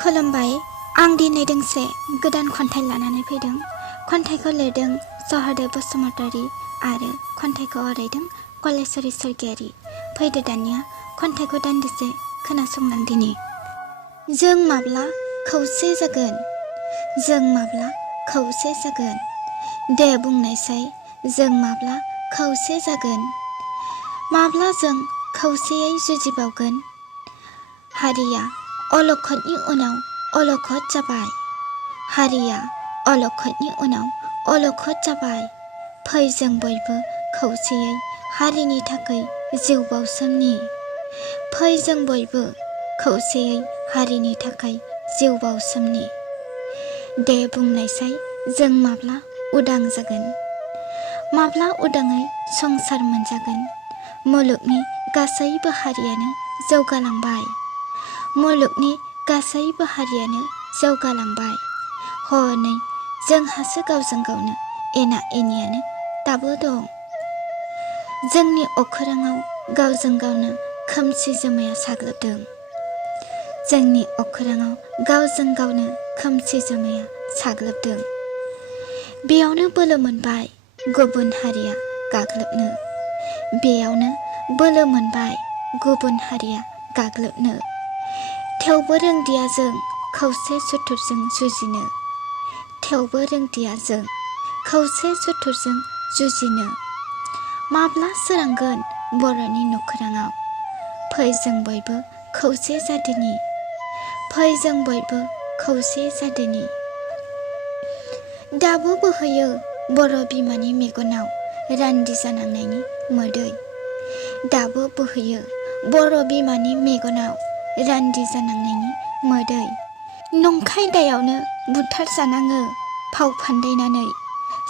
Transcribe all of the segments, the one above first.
खुलुमबाय। आं दिनै दोंसे गोदान खन्थाइ लानानै फैदों। खन्थाइखौ लिरदों सहरदेव बसुमतारी आरो खन्थाइखौ आवरायदों कलेश्वरी स्वर्गियारी। फैदो दानिया खन्थाइखौ दान्दिसे खोनासंलांदिनि। जों माब्ला खौसे जागोन? जों माब्ला खौसे जागोन? दे बुंनायसाय जों माब्ला खौसे जागोन? माब्ला जों खौसेयै जुजिबावगोन? हारिया अलखदनि उनाव अलखद जाबाय। हारिया अलखदनि उनाव अलखद जाबाय। फै जों बयबो खौसेयै हारिनि थाखाय जिउ बाउसोमनि। फै जों बयबो खौसेयै हारिनि थाखाय जिउ बाउसोमनि। दे बुंनायसाय जों माब्ला उदां जागोन? माब्ला उदाङै संसार मोनजागोन? मुलुगनि गासैबो हारियानो जौगालांबाय। मुलुगनि गासैबो हारियानो जौगालांबाय। हनै जोंहासो गावजों गावनो एना एनियानो दाबो दं। जोंनि अखोराङाव गावजों गावनो खोमसि जोमैया साग्लोबदों। जोंनि अखोराङाव गावजों गावनो खोमसि जोमैया साग्लोबदों। बेयावनो बोलो मोनबाय गुबुन हारिया गाग्लोबनो। बेयावनो बोलो मोनबाय गुबुन हारिया गाग्लोबनो। थेवबो रोंदिया जों खौसे सुथुरजों जुजिनो। थेवबो रोंदिया जों खौसे सुथुरजों जुजिनो। माब्ला सोरांगोन बर'नि नखोराङाव? फै जों बयबो खौसे जादोनि। फै जों बयबो खौसे जादोनि। दाबो बोहैयो बर' बिमानि मेगनाव रान्दि जानांनायनि मोदै। दाबो बोहैयो बर' बिमानि मेगनाव रान्दि जानांनायनि मोदै। नंखाय दायावनो बुथार जानाङो फाव फान्दायनानै।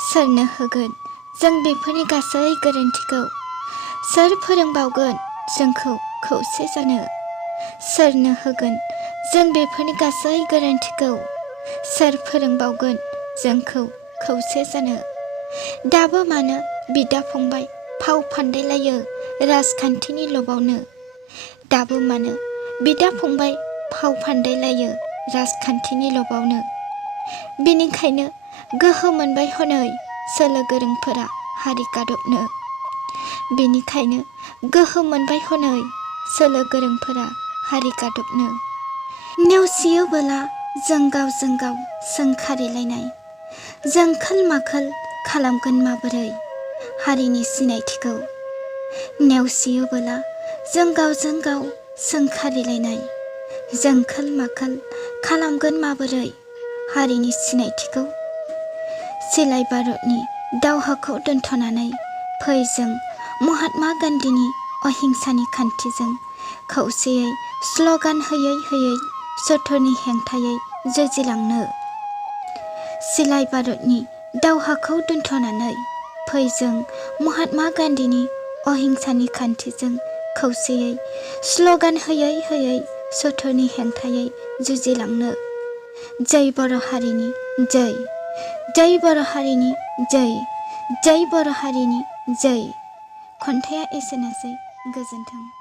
सोरनो होगोन जों बेफोरनि गासै गोरोन्थिखौ? सोर फोरोंबावगोन जोंखौ खौसे जानो? सोरनो होगोन जों बेफोरनि गासै गोरोन्थिखौ? सोर फोरोंबावगोन जोंखौ खौसे जानो? दाबो मानो बिदा फंबाय फाव फान्दायलायो राजखान्थिनि लबावनो? दाबो मानो बिदा फंबाय फाव फान्दायलायो राजखान्थिनि लबावनो? बेनिखायनो गोहो मोनबाय हनै सोलो गोरोंफोरा हारि गादबनो। बेनिखायनो गोहो मोनबाय हनै सोलो गोरोंफोरा हारि गादबनो। नेवसियोबोला जों गावजों गाव सोंखारिलायनाय। जोंखोल माखोल खालामगोन माबोरै हारिनि सिनायथिखौ? नेवसियोबोला जों गावजों गाव सोंखारिलायनाय। जोंखोल माखोल खालामगोन माबोरै हारिनि सिनायथिखौ? सिलाय बारुदनि दावहाखौ दोनथ'नानै फै जों महात्मा गान्धीनि अहिंसानि खान्थिजों खौसेयै स्लगान होयै होयै सुथुरनि हेंथायै जुजिलांनो। सिलाय बारुदनि दावहाखौ दोनथ'नानै फै जों महात्मा गान्धीनि अहिंसानि खान्थिजों खौसेयै स्लगान होयै होयै सुथुरनि हेंथायै जुजिलांनो। जै बर' हारिनि जै। जै बर' हारिनि जै। जै बर' हारिनि जै। खन्थाइया एसेनोसै। गोजोन्थों।